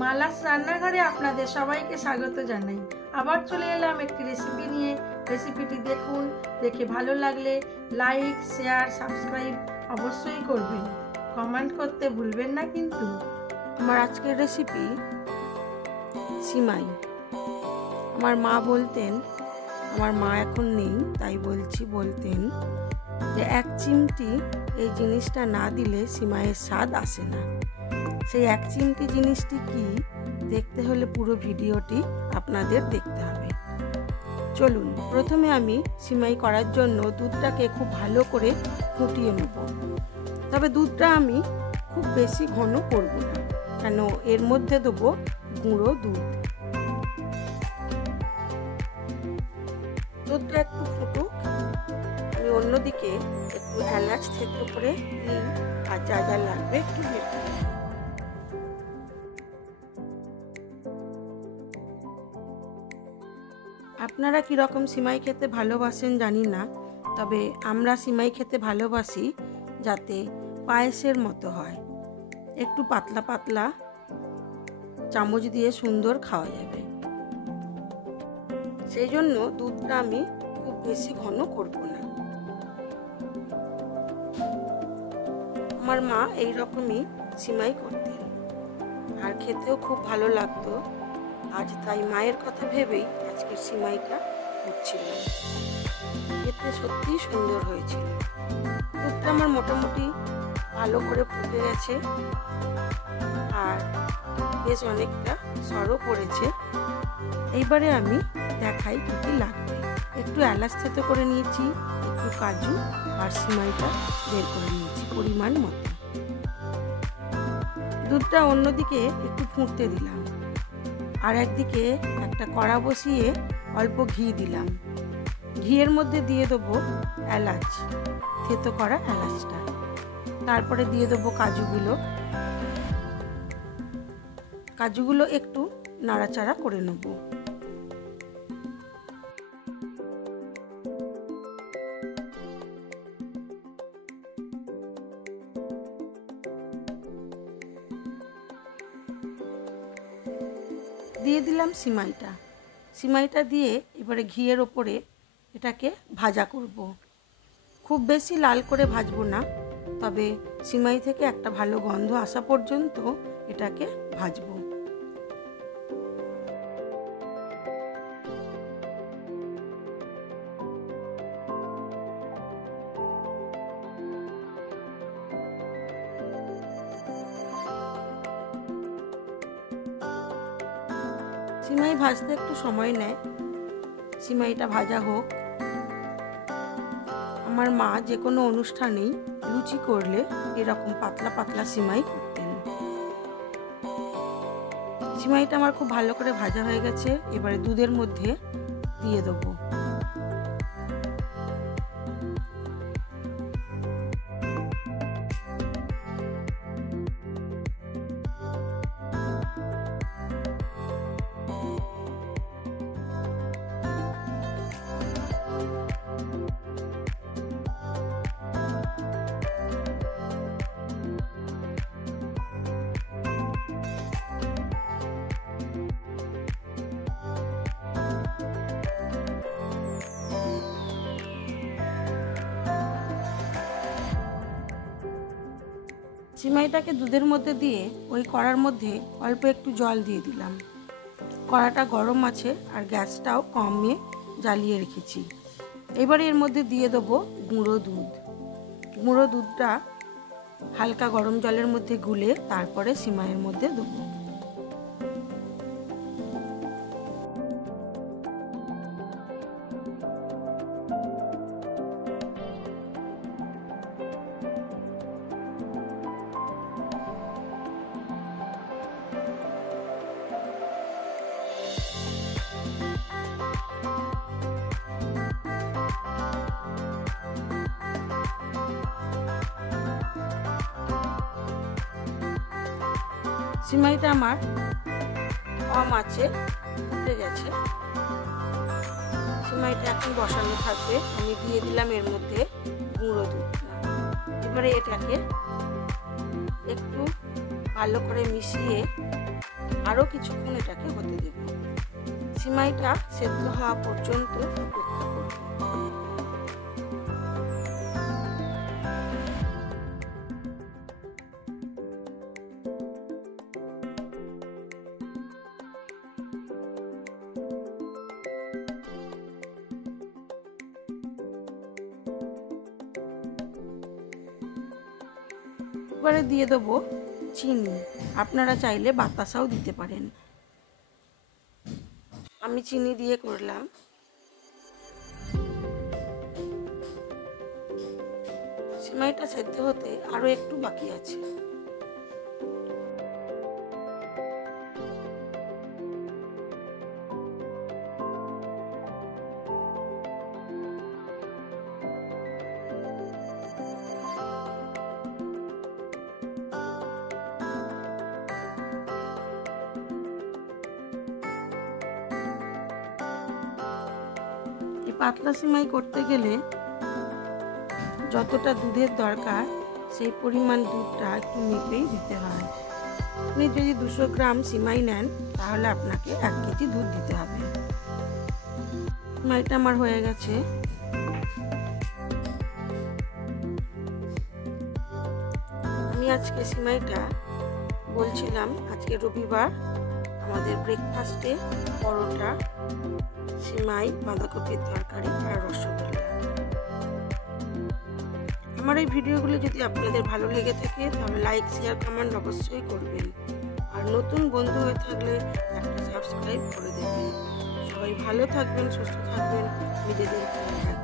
মালাস রান্নাঘরে আপনাদের সবাইকে স্বাগত জানাই। আবার চলে এলাম একটি রেসিপি নিয়ে। রেসিপিটি দেখুন, দেখে ভালো লাগলে লাইক, শেয়ার, সাবস্ক্রাইব অবশ্যই করবেন। কমেন্ট করতে ভুলবেন না কিন্তু। আমার আজকের রেসিপি সিমাই। আমার মা বলতেন, আমার মা এখন নেই তাই বলতেন যে এক চিমটি এই জিনিসটা না দিলে সিমাইয়ের স্বাদ আসে না। সেই এক চিমটি জিনিসটি কি, দেখতে হলে পুরো ভিডিওটি আপনাদের দেখতে হবে। চলুন, প্রথমে আমি সিমাই করার জন্য দুধটাকে খুব ভালো করে ফুটিয়ে নেব। তবে দুধটা আমি খুব বেশি ঘন করব না, কেন এর মধ্যে দেবো গুঁড়ো দুধ। দুধটা একটু ফুটুক, আমি অন্যদিকে একটু এলাচ থেতো করে নিই আর যা যা লাগবে একটু বেটে। আপনারা কীরকম সিমাই খেতে ভালোবাসেন জানি না, তবে আমরা সিমাই খেতে ভালোবাসি যাতে পায়েসের মতো হয়, একটু পাতলা পাতলা, চামচ দিয়ে সুন্দর খাওয়া যাবে। সেই জন্য দুধটা আমি খুব বেশি ঘন করব না। আমার মা এই রকমই সিমাই করতেন আর খেতেও খুব ভালো লাগতো। আজ তাই মায়ের কথা ভেবেই আজকের সিমাইটা করছিল। খেতে সত্যিই সুন্দর হয়েছিল। দুধটা আমার মোটামুটি ভালো করে ফুটে গেছে আর বেশ অনেকটা সরও পড়েছে। এইবারে আমি দেখাই কী কী লাগবে। একটু এলাচ থেতো করে নিয়েছি, একটু কাজু আর সিমাইটা বের করে নিয়েছি পরিমাণ মতো। দুধটা অন্যদিকে একটু ফুটতে দিলাম আর একদিকে একটা কড়া বসিয়ে অল্প ঘি দিলাম। ঘিয়ের মধ্যে দিয়ে দেবো এলাচ, থেতো করা এলাচটা। তারপরে দিয়ে দেবো কাজুগুলো একটু নাড়াচাড়া করে নেব। দিয়ে দিলাম সিমাইটা দিয়ে এবারে ঘিয়ের ওপরে এটাকে ভাজা করব। খুব বেশি লাল করে ভাজবো না, তবে সিমাই থেকে একটা ভালো গন্ধ আসা পর্যন্ত এটাকে ভাজবো। সিমাই ভাজতে একটু সময় নেয়, সিমাইটা ভাজা হোক। আমার মা যে কোনো অনুষ্ঠানেই লুচি করলে এরকম পাতলা পাতলা সিমাই করতেন। সিমাইটা আমার খুব ভালো করে ভাজা হয়ে গেছে। এবারে দুধের মধ্যে দিয়ে দেবো। সিমাইটাকে দুধের মধ্যে দিয়ে ওই কড়ার মধ্যে অল্প একটু জল দিয়ে দিলাম। কড়াটা গরম আছে আর গ্যাসটাও কমিয়ে জ্বালিয়ে রেখেছি। এবারে এর মধ্যে দিয়ে দেবো গুঁড়ো দুধ। গুঁড়ো দুধটা হালকা গরম জলের মধ্যে গুলে তারপরে সিমাইয়ের মধ্যে দেবো। সিমাইটা আমার কম আছে ফুটে গেছে। সিমাইটা এখন বসানো থাকবে। আমি দিয়ে দিলাম এর মধ্যে গুঁড়ো দুধটা। এবারে এটাকে একটু ভালো করে মিশিয়ে আরও কিছুক্ষণ এটাকে হতে দেব। সিমাইটা সেদ্ধ হওয়া পর্যন্ত অপেক্ষা করব। এবারে দিয়ে দেবো চিনি। আপনারা চাইলে বাতাসাও দিতে পারেন। আমি চিনি দিয়ে করলাম। সিমাইটা সেদ্ধ হতে আরো একটু বাকি আছে। পাতলা সিমাই করতে গেলে যতটা দুধের দরকার সেই পরিমাণ দুধটা একটু মেপেই দিতে হয়। আপনি যদি 200 গ্রাম সিমাই নেন তাহলে আপনাকে 1 কেজি দুধ দিতে হবে। সিমাইটা আমার হয়ে গেছে। আমি আজকে সিমাইটা বলছিলাম, আজকে রবিবার, আমাদের ব্রেকফাস্টে পরোটা, সিমাই, বাঁধাকপির তরকারি আর রসগোল্লা। আমার এই ভিডিওগুলো যদি আপনাদের ভালো লেগে থাকে তাহলে লাইক, শেয়ার, কমেন্ট অবশ্যই করবেন। আর নতুন বন্ধু হয়ে থাকলে একটা সাবস্ক্রাইব করে দেবেন। সবাই ভালো থাকবেন, সুস্থ থাকবেন, নিজেদের খেয়াল রাখবেন।